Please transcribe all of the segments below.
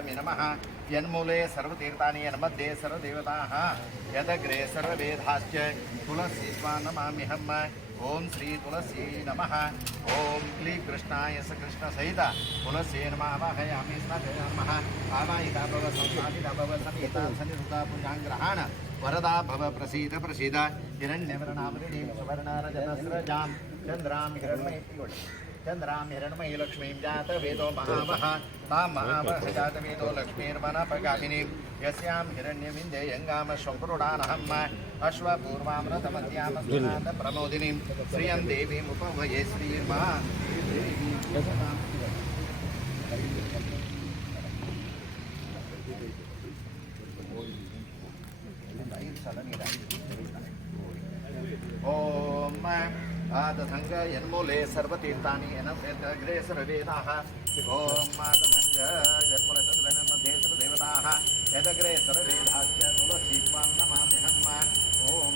समर्पयामि नमः यन्मूले सर्वतीर्थानि यन्मध्ये सर्वदेवताः यदग्रे सर्ववेदाश्च तुलसीत्वा नमाम्यहम् ओम श्री तुलसी नमः ओम क्ली कृष्णाय स कृष्ण सहित तुलसी नमः आवाहयामि स्नापयामः आवाहिता भव संसाधिता भव समेता सनिरुता पुण्यांग्रहाण वरदा भव प्रसीद प्रसीद हिरण्यवर्णामृणीं सुवर्णारजतस्रजां चन्द्रां हिरण्मयी लक्ष्मीं जातवेदो महावः तां महावः जातवेदो लक्ष्मीर्वनपगामिनीं यस्यां हिरण्यविन्देयङ्गामश्वपुरुडानहम् अश्वपूर्वामृतमध्यामस्नातप्रमोदिनीं श्रियं देवीमुपवये श्रीर्मा ओम आदधंग यन्मूले सर्वतीर्थानि यनग्रे सर्ववेदाः ओम आदधंग यन्मूले सर्वमध्ये सर्वदेवताः यदग्रे सर्ववेदाश्च तुलसीत्वां नमाम्यहम् ओम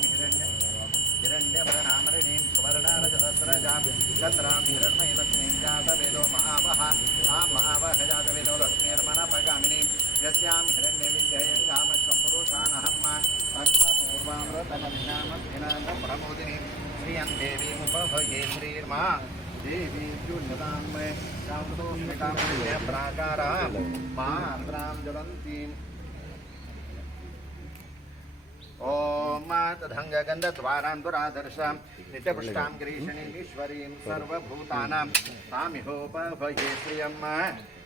हिरण्यवर्णामृणीं सुवर्णारजतस्रजां चन्द्रां हिरण्मयी लक्ष्मीं जातवेदो महावः तां महावः जातवेदो लक्ष्मीर्मनपगामिनीं यस्यां हिरण्यविन्देयङ्गामश्वपुरुषानहम् अश्वपूर्वामृतमध्यामस्नातप्रमोदिनीं श्रियं देवीमुपभये श्रीर्मा देवीभ्युन्नतां कामदोष्मिकां प्राकारां मात्रां ज्वलन्तीम् ओम तदंगगंधद्वारांतुरादर्शां नित्यपुष्टां गिरीशनीमीश्वरीं सर्वभूतानां तामिहोपभये श्रियं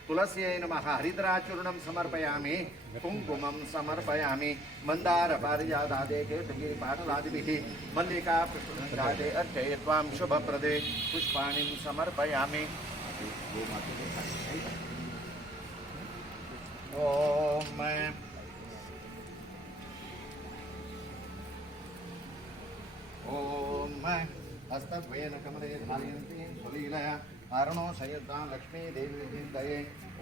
तुलस्यै नमः हरिद्राचूर्णं समर्पयामि कुंकुमं समर्पयामि मंदार पारिजातादे केतकी पाटलादिभिः मल्लिका पुष्पराजे अर्चयित्वां शुभप्रदे पुष्पाणि समर्पयामि ओम ओम हस्तद्वयेन कमले धारयन्तीं सुलीलया अरुणो शयद्वां लक्ष्मी देवी चिन्तये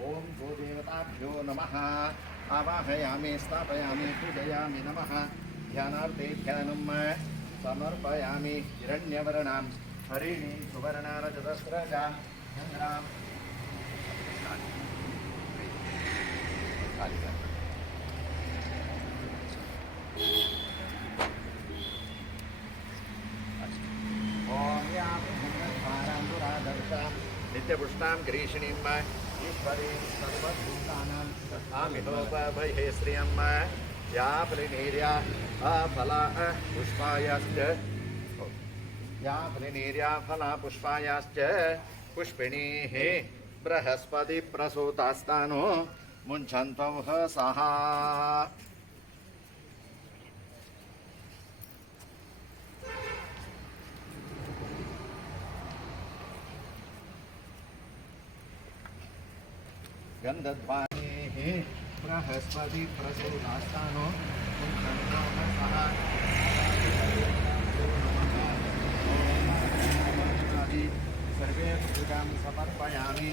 ओम गोदेवताभ्यो नमः आवाहयामि स्थापयामि पूजयामि नमः ध्यानार्थे ध्यानं समर्पयामि हिरण्यवर्णां हरिणीं सुवर्णारजतस्रजां चन्द्रां नित्यपुष्टां गिरीशिणीं ईश्वरीं सर्वभूतानां तामिहोपभये श्रियं या फलिनीर्या फला पुष्पायाश्च या फलिनीर्या फला पुष्पायाश्च पुष्पिणीः बृहस्पति प्रसूतास्तानो मुञ्चन्तौ सः गंधध्वानेः बृहस्पति प्रसूतास्तानो मुञ्चन्तौ सः सर्वे पूजां समर्पयामि